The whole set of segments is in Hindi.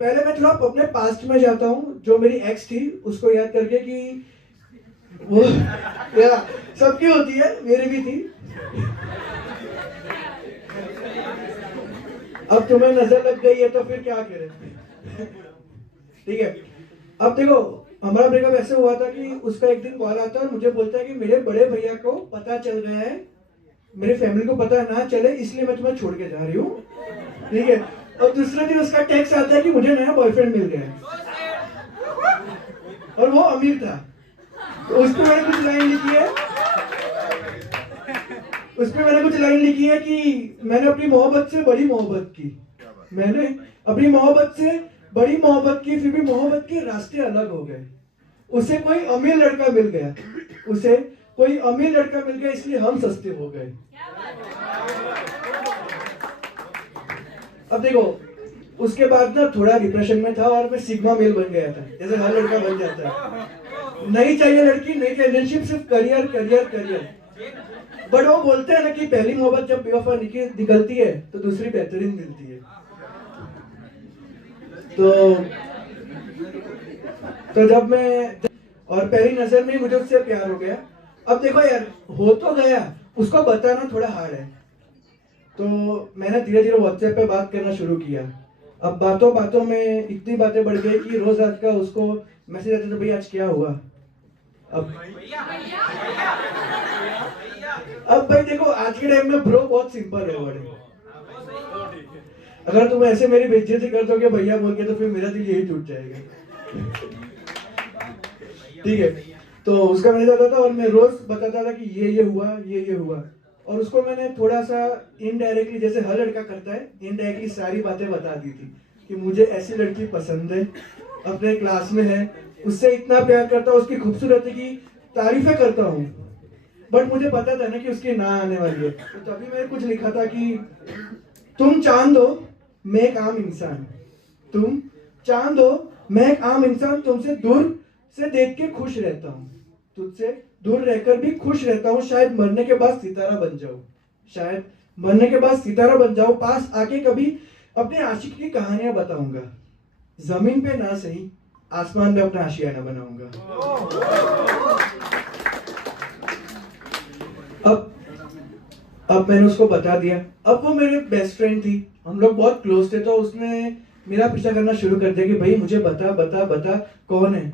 पहले मैं थोड़ा अपने पास्ट में जाता हूँ, जो मेरी एक्स थी उसको याद करके कि वो या सबकी होती है, मेरी भी थी। अब तुम्हें नजर लग गई है तो फिर क्या करें। ठीक है, अब देखो, हमारा ब्रेकअप ऐसे हुआ था कि उसका एक दिन कॉल आता है और मुझे बोलता है कि मेरे बड़े भैया को पता चल गया है, मेरी फैमिली को पता ना चले, इसलिए मैं तुम्हें छोड़ के जा रही हूँ। ठीक है, और दूसरे दिन उसका टेक्स्ट आता है कि मुझे नया बॉयफ्रेंड मिल गया है और वो अमीर था। तो उस पर मैंने कुछ लाइन लिखी है, उसमें मैंने कुछ लाइन लिखी है कि मैंने अपनी मोहब्बत से बड़ी मोहब्बत की, मैंने अपनी मोहब्बत से बड़ी मोहब्बत की, फिर भी मोहब्बत के रास्ते अलग हो गए। उसे कोई अमीर लड़का मिल गया, उसे कोई अमीर लड़का मिल गया, इसलिए हम सस्ते हो गए। अब देखो, उसके बाद ना थोड़ा डिप्रेशन में था और मैं सिग्मा मेल बन गया था, जैसे हर लड़का बन जाता है। नहीं चाहिए लड़की, नहीं चाहिए रिलेशनशिप, सिर्फ करियर करियर करियर। बट वो बोलते हैं ना कि पहली मोहब्बत जब बेवफा निकलती है तो दूसरी बेहतरीन मिलती है। तो जब मैं, और पहली नजर में ही मुझे उससे प्यार हो गया। अब देखो यार, हो तो गया, उसको बताना थोड़ा हार्ड है। तो मैंने धीरे धीरे व्हाट्सएप पे बात करना शुरू किया। अब बातों बातों में इतनी बातें बढ़ गई कि रोज रात का उसको मैसेज आते थे, भाई आज क्या हुआ। अब अब भाई देखो, आज के टाइम में ब्रो बहुत सिंपल है वर्ड। अगर तुम ऐसे मेरी बेइज्जती कर दोगे भैया बोल के तो फिर मेरा दिल यही टूट जाएगा। ठीक है, तो उसका मैंने जाता था और मैं रोज बताता था कि ये हुआ, ये हुआ। और उसको मैंने थोड़ा सा इनडायरेक्टली, जैसे हर लड़का करता है, इनडायरेक्टली सारी बातें बता दी थी कि मुझे ऐसी लड़की पसंद है, अपने क्लास में है, उससे इतना प्यार करता हूँ, उसकी खूबसूरती की तारीफें करता हूँ। बट मुझे पता था ना कि उसकी ना आने वाली है, तो तभी मैंने कुछ लिखा था कि तुम चांद हो, मैं एक आम इंसान। तुम चांद हो, मैं एक आम इंसान, तुमसे दूर से देख के खुश रहता हूँ, तुझसे दूर रहकर भी खुश रहता हूँ। शायद मरने के बाद सितारा बन जाऊं, शायद मरने के बाद सितारा बन जाऊं, पास आके कभी अपने आशिक की कहानियां बताऊंगा। जमीन पे ना सही, आसमान में अपना आशियाना बनाऊंगा। अब अब मैंने उसको बता दिया। अब वो मेरे बेस्ट फ्रेंड थी, हम लोग बहुत क्लोज थे, तो उसने मेरा पीछा करना शुरू कर दिया कि भाई मुझे बता बता बता कौन है,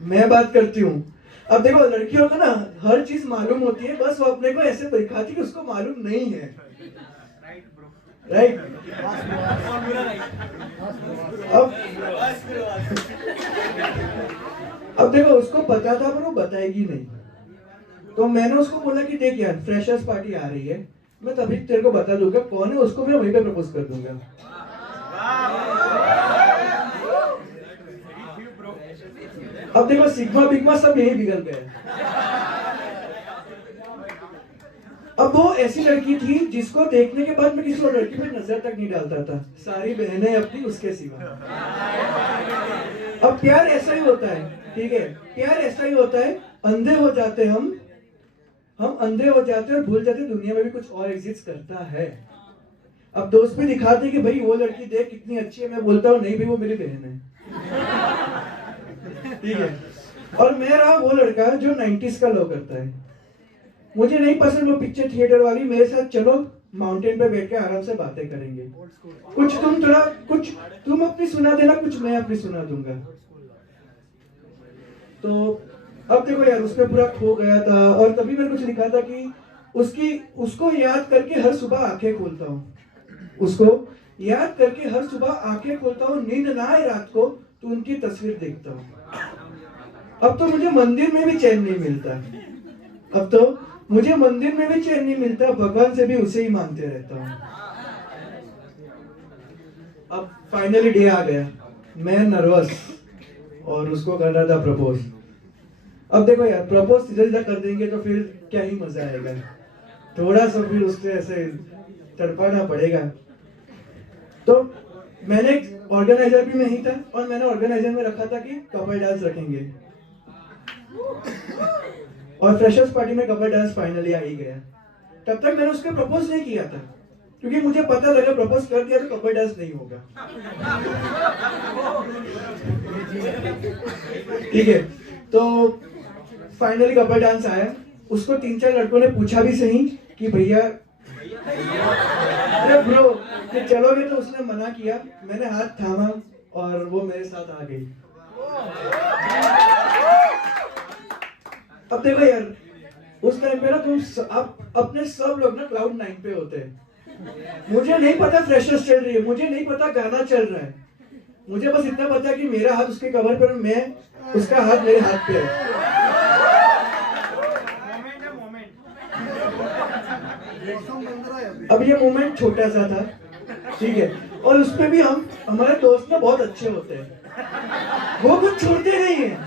मैं बात करती हूँ। अब देखो, लड़कियों को ना हर चीज मालूम होती है, बस वो अपने को ऐसे दिखाती कि उसको मालूम नहीं है। राइट। अब अब देखो, उसको पता था पर वो बताएगी नहीं। तो मैंने उसको बोला कि देख यार, फ्रेशर्स पार्टी आ रही है, मैं तभी तेरे को बता दूंगा कौन है, उसको मैं वहीं पे प्रपोज कर दूंगा। अब देखो, सिग्मा बिग्मा सब यही बिगड़ गए। अब वो ऐसी लड़की थी जिसको देखने के बाद मैं किसी और लड़की पे नजर तक नहीं डालता था, सारी बहनें अपनी उसके सिवा। अब प्यार ऐसा ही होता है, ठीक है, प्यार ऐसा ही होता है, अंधे हो जाते हम अंधे हो जाते हैं और भूल जाते दुनिया में भी कुछ और एग्जिस्ट करता है। अब दोस्त भी दिखाते कि भाई वो लड़की देख कितनी अच्छी है, मैं बोलता हूँ नहीं भाई वो मेरी बहन है। ठीक है, और मैं रहा वो लड़का जो 90s का लव करता है। मुझे नहीं पसंद वो पिक्चर थिएटर वाली, मेरे साथ चलो माउंटेन पे बैठ के आराम से बातें करेंगे, कुछ तुम अपनी सुना देना, कुछ मैं अपनी सुना दूंगा। तो अब देखो यार, उसमें पूरा खो गया था और तभी मैंने कुछ लिखा था कि उसको याद करके हर सुबह आंखें खोलता हूँ, उसको याद करके हर सुबह आंखें खोलता हूँ, नींद ना आए रात को तो उनकी तस्वीर देखता हूँ। अब तो मुझे मंदिर में भी चैन नहीं मिलता, अब तो मुझे मंदिर में भी चैन नहीं मिलता, भगवान से भी उसे ही मांगते रहता हूँ। अब फाइनली डे आ गया, मैं नर्वस और उसको कर रहा था प्रपोज। अब देखो यार, प्रपोज सीधा सीधा कर देंगे तो फिर क्या ही मजा आएगा, थोड़ा सा फिर उससे ऐसे तड़पाना पड़ेगा। तो मैंने ऑर्गेनाइजर भी मैं ही था और मैंने ऑर्गेनाइजर में रखा था कि कपल डांस रखेंगे, और फ्रेशर्स पार्टी में कपल डांस फाइनली आ ही गया। तब तक मैंने उसको प्रपोज नहीं किया था, क्योंकि मुझे पता लगा प्रपोज कर दिया तो कपल डांस नहीं होगा। ठीक है, तो फाइनली कपल डांस आया। उसको 3-4 लड़कों ने पूछा भी सही कि भैया अरे ब्रो कि चलोगे, तो उसने मना किया। मैंने हाथ थामा और वो मेरे साथ आ गई। अब देखो यार, उस टाइम पे ना अपने सब लोग ना क्लाउड 9 पे होते हैं। मुझे नहीं पता फ्रेशर्स चल रही है, मुझे नहीं पता गाना चल रहा है, मुझे बस इतना पता है कि मेरा हाथ उसके कवर पर, मैं उसका हाथ मेरे हाथ पे है। अब ये मोमेंट छोटा सा था, ठीक है, और उसमें भी हमारे दोस्त ना बहुत अच्छे होते हैं, वो कुछ छोड़ते नहीं है।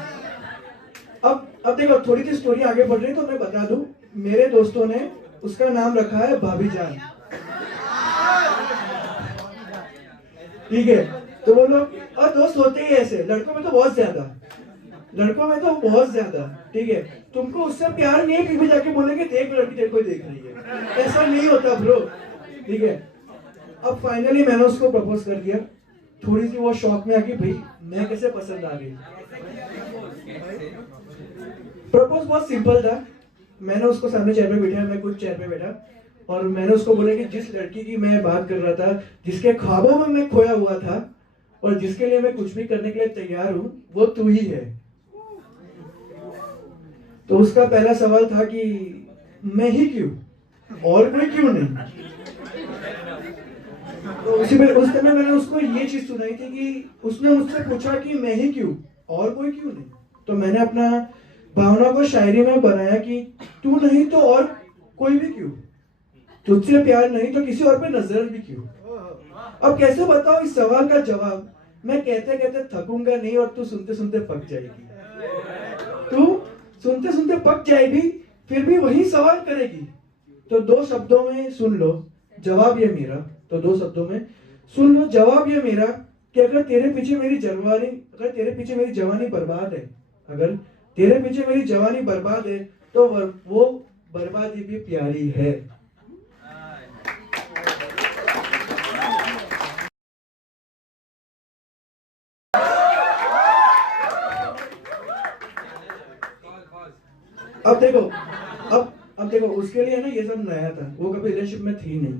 अब देखो, थोड़ी सी स्टोरी आगे बढ़ रही है तो मैं बता दूं, मेरे दोस्तों ने उसका नाम रखा है भाभी जान। ठीक है, तो वो लोग, और दोस्त होते ही ऐसे, लड़कों में तो बहुत ज्यादा, ठीक है। तुमको उससे प्यार नहीं है, फिर भी जाके बोलेंगे देख लड़की तेरे को देख रही है, ऐसा नहीं होता ब्रो। ठीक है, अब फाइनली मैंने उसको प्रपोज कर दिया। थोड़ी सी वो शॉक में आ गई, भाई मैं कैसे पसंद आ गई। प्रपोज बहुत सिंपल था। मैंने उसको सामने चेयर पे बैठाया, मैं खुद चेयर पे बैठा, और मैंने उसको बोला कि जिस लड़की की मैं बात कर रहा था, जिसके ख्वाबों में मैं खोया हुआ था और जिसके लिए मैं कुछ भी करने के लिए तैयार हूं, वो तू ही है। तो उसका पहला सवाल था कि मैं ही क्यों, और कोई क्यों नहीं। तो उस समय मैंने उसको ये चीज सुनाई थी कि उसने मुझसे पूछा कि मैं ही क्यों, और कोई क्यों नहीं। तो मैंने अपना भावना को शायरी में बनाया कि तू नहीं तो और कोई भी क्यों, तुझसे प्यार नहीं तो किसी और पे नजर भी क्यों। अब कैसे बताओ इस सवाल का जवाब। मैं कहते कहते थकूंगा नहीं, और तू सुनते सुनते पक जाएगी। तू सुनते सुनते पक जाएगी, फिर भी वही सवाल करेगी। तो 2 शब्दों में सुन लो जवाब ये मेरा, तो 2 शब्दों में सुन लो जवाब ये मेरा, कि अगर तेरे पीछे मेरी जवानी बर्बाद है, अगर तेरे पीछे मेरी जवानी बर्बाद है, तो वो बर्बादी भी प्यारी है। अब देखो, अब देखो, उसके लिए ना ये सब नया था, वो कभी रिलेशनशिप में थी नहीं।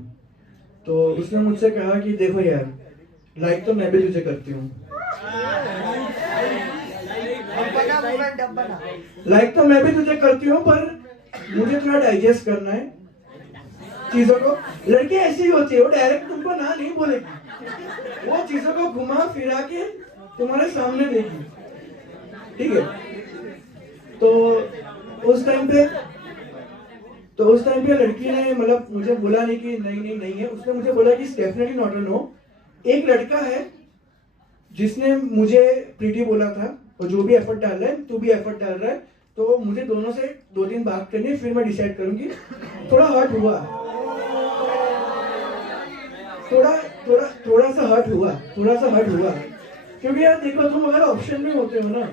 तो उसने मुझसे कहा कि देखो यार, लाइक तो मैं भी तुझे करती हूँ, लाइक तो मैं भी तुझे करती हूँ, पर मुझे थोड़ा डाइजेस्ट करना है चीजों को। लड़की ऐसी ही होती है, वो डायरेक्ट तुमको ना नहीं बोलेगी, वो चीजों को घुमा फिरा के तुम्हारे सामने देगी। ठीक है, तो उस टाइम पे लड़की ने मतलब मुझे बोला नहीं कि नहीं है, उसने मुझे बोला कि डेफिनेटली नॉट अ नो। एक लड़का है जिसने मुझे प्रीति बोला था, और जो भी एफर्ट डाल रहा है, तू भी एफर्ट डाल रहा है, तो मुझे दोनों से 2-3 बात करनी है, फिर मैं डिसाइड करूंगी। थोड़ा हर्ट हुआ, थोड़ा सा हर्ट हुआ, क्योंकि यार देखो, तुम अगर ऑप्शन में होते हो ना,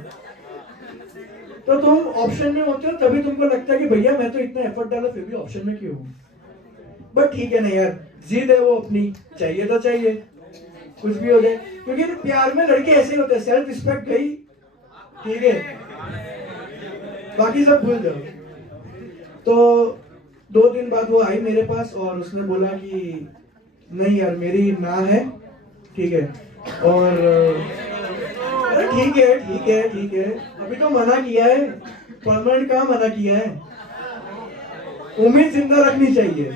तो तुम ऑप्शन में होते हो तभी तुमको लगता है कि भैया मैं तो इतना एफर्ट डाला फिर भी ऑप्शन में क्यों हूँ। बट ठीक है ना यार, जिद है वो अपनी, चाहिए तो चाहिए, कुछ भी हो जाए। क्योंकि प्यार में लड़के ऐसे ही होते हैं, सेल्फ रिस्पेक्ट गई, ठीक है, बाकी सब भूल जाओ। तो 2 दिन बाद वो आई मेरे पास और उसने बोला कि नहीं यार मेरी ना है, ठीक है, और अरे ठीक है, अभी तो मना किया है, परमानेंट कहाँ मना किया है, उम्मीद जिंदा रखनी चाहिए।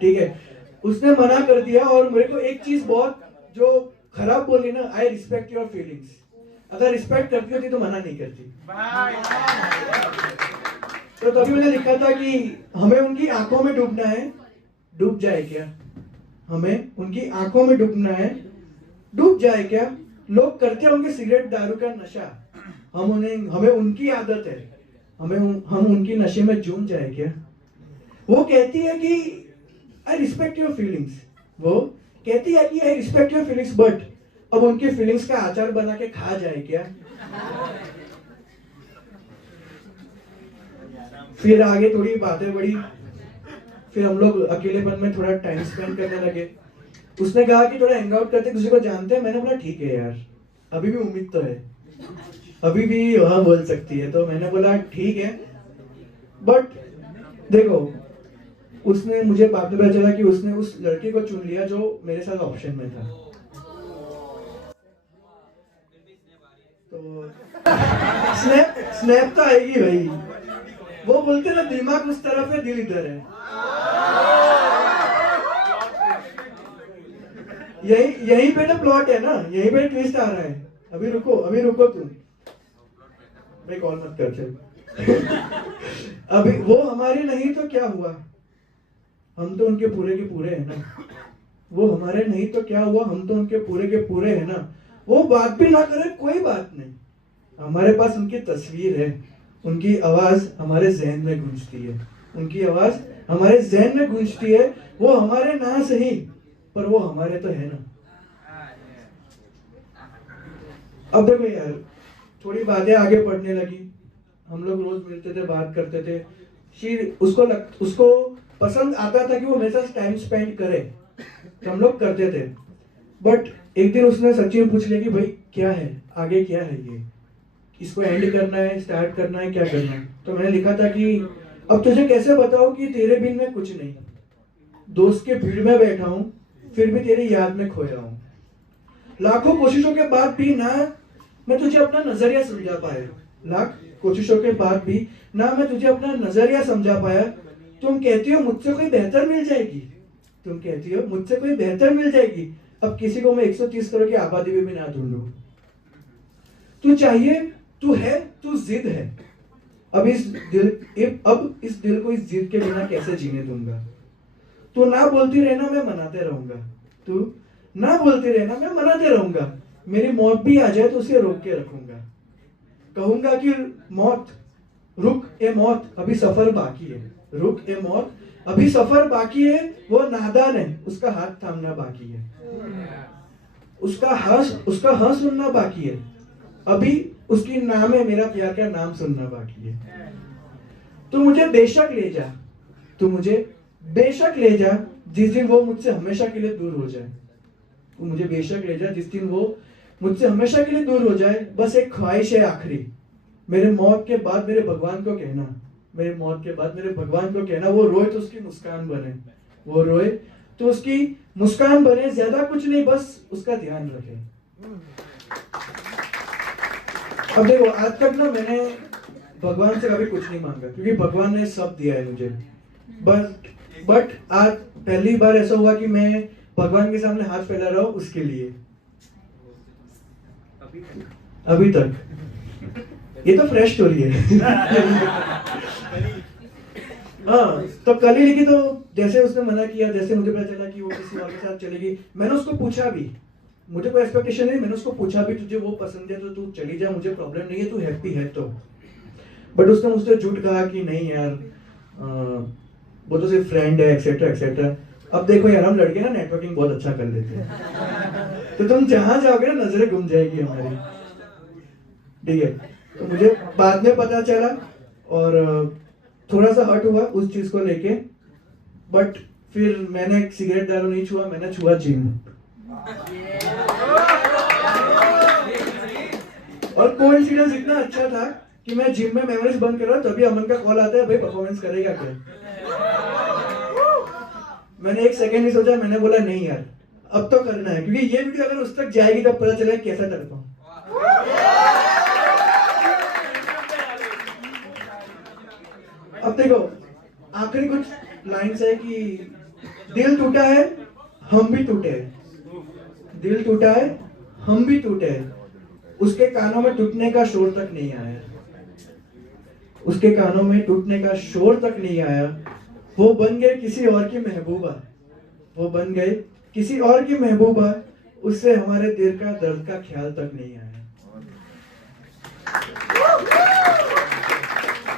ठीक है, उसने मना कर दिया, और मेरे को एक चीज बहुत जो खराब बोली ना, आई रिस्पेक्ट योर फीलिंग्स। अगर रिस्पेक्ट करती होती तो मना नहीं करती। तो तभी मैंने लिखा था कि हमें उनकी आंखों में डूबना है, डूब जाए क्या, हमें उनकी आंखों में डूबना है, डूब जाए क्या। लोग करते होंगे सिगरेट दारू का नशा, हमें उनकी आदत है, हम उनकी नशे में झूम जाए क्या। वो कहती है कि आई रिस्पेक्ट योर फीलिंग्स, वो कहती है कि I respect your feelings, but अब उनकी फीलिंग्स का आचार बना के खा जाए क्या। फिर आगे थोड़ी बातें बढ़ी, फिर हम लोग अकेलेपन में थोड़ा टाइम स्पेंड करने लगे। उसने कहा कि थोड़ा हैंग आउट करते, किसी को जानते हैं। मैंने बोला ठीक है यार, अभी भी उम्मीद तो है, अभी भी वहाँ बोल सकती है। तो मैंने बोला ठीक है। बट देखो, उसने मुझे बाद में पता चला कि उसने उस लड़के को चुन लिया जो मेरे साथ ऑप्शन में था। तो स्नैप स्नैप तो आएगी भाई। वो बोलते ना, दिमाग उस तरफ है, दिल इधर है। यहीं पे ना प्लॉट है ना, यहीं पे ट्विस्ट आ रहा है। अभी रुको तुम भाई, कॉल मत कर चल। अभी वो हमारे नहीं तो क्या हुआ, हम तो उनके पूरे के पूरे हैं ना। वो हमारे नहीं तो क्या हुआ, हम तो उनके पूरे के पूरे हैं ना। वो बात भी ना करे, कोई बात नहीं, हमारे पास उनकी तस्वीर है, उनकी आवाज हमारे जहन में गूंजती है, उनकी आवाज हमारे जहन में गूंजती है। वो हमारे ना सही, पर वो हमारे तो है ना। अब देखो यार, थोड़ी बातें आगे बढ़ने लगी, हम लोग रोज मिलते थे, बात करते थे। उसको पसंद आता था कि वो मेरे साथ टाइम स्पेंड करे, तो हम लोग करते थे। बट एक दिन उसने सच्ची में पूछ लिया कि भाई क्या है आगे, क्या है ये, इसको एंड करना है, स्टार्ट करना है, क्या करना है। तो मैंने लिखा था कि अब तुझे कैसे बताऊं कि तेरे बिन मैं कुछ नहीं, दोस्त के भीड़ में बैठा हूं, फिर भी तेरी याद में खोया हूं। लाखों कोशिशों के बाद भी ना मैं तुझे अपना नजरिया समझा पाया, लाख कोशिशों के बाद भी ना मैं तुझे अपना नजरिया समझा पाया। तुम कहती हो मुझसे कोई बेहतर मिल जाएगी, तुम कहती हो मुझसे कोई बेहतर मिल जाएगी। अब किसी को मैं 130 करोड़ की आबादी में भी ना ढूंढूं। तू चाहिए, तू है, तू जिद है। अब इस दिल को इस जिद के बिना कैसे जीने दूंगा। तू ना बोलती रहना, मैं मनाते रहूंगा। तू ना बोलती रहना, मैं मनाते रहूंगा। मेरी मौत भी आ जाए तो उसे रोक के रखूंगा। कहूंगा कि मौत रुक, ए मौत अभी सफर बाकी है। रुक ए मौत अभी सफर बाकी है। वो नादान है, उसका हाथ थामना बाकी है, उसका हाँ सुनना बाकी है। अभी उसकी नाम है, मेरा प्यार का नाम सुनना बाकी है। तू मुझे बेशक ले जा, तू मुझे बेशक ले जा, जिस दिन वो मुझसे हमेशा के लिए दूर हो जाए। तू मुझे बेशक ले जा, जिस दिन वो मुझसे हमेशा के लिए दूर हो जाए। बस एक ख्वाहिश है आखिरी, मेरे मौत के बाद मेरे भगवान को कहना, मेरे मौत के बाद मेरे भगवान को कहना, वो रोए तो उसकी मुस्कान बने, वो रोए तो उसकी मुस्कान बने। ज्यादा कुछ नहीं, बस उसका ध्यान रखे। अब देखो, आज तक ना मैंने भगवान से कभी कुछ नहीं मांगा, क्योंकि भगवान ने सब दिया है मुझे। बट आज पहली बार ऐसा हुआ कि मैं भगवान के सामने हाथ फैला रहा हूं उसके लिए। अभी तक ये तो फ्रेश स्टोरी है। हाँ, तो कल ही लिखी। तो जैसे उसने मना किया, जैसे मुझे पता चला कि वो किसी और के साथ चलेगी, मैंने उसको पूछा भी, मुझे कोई एक्सपेक्टेशन नहीं, मैंने उसको पूछा भी तुझे वो पसंद है तो तू चली जा, मुझे प्रॉब्लम नहीं है, तू हैप्पी है तो। बट उसने मुझसे झूठ कहा कि नहीं यार, वो तो सिर्फ फ्रेंड है, एक्सेट्रा एक्सेट्रा। अब देखो यार, हम लड़के ना नेटवर्किंग बहुत अच्छा कर लेते हैं, तो तुम जहां जाओगे ना नजरें घूम जाएगी हमारी, ठीक है। तो मुझे बाद में पता चला और थोड़ा सा हर्ट हुआ उस चीज को लेके। बट फिर मैंने सिगरेट दारू नहीं छुआ, मैंने छुआ जिम। और कोइंसिडेंस इतना अच्छा था कि मैं जिम में मेमोरीज बंद कर रहा हूं, तभी अमन का कॉल आता है, भाई परफॉर्मेंस करेगा क्या। मैंने एक सेकंड नहीं सोचा, मैंने बोला नहीं यार अब तो करना है, क्योंकि ये वीडियो अगर उस तक जाएगी तब पता चलेगा कैसा करता हूं। अब देखो, आखिरी कुछ लाइन्स है कि दिल टूटा है, हम भी टूटे हैं। दिल टूटा है, हम भी टूटे हैं। उसके कानों में टूटने का शोर तक नहीं आया, उसके कानों में टूटने का शोर तक नहीं आया। वो बन गए किसी और की महबूबा, वो बन गए किसी और की महबूबा। उससे हमारे दिल का दर्द का ख्याल तक नहीं आया।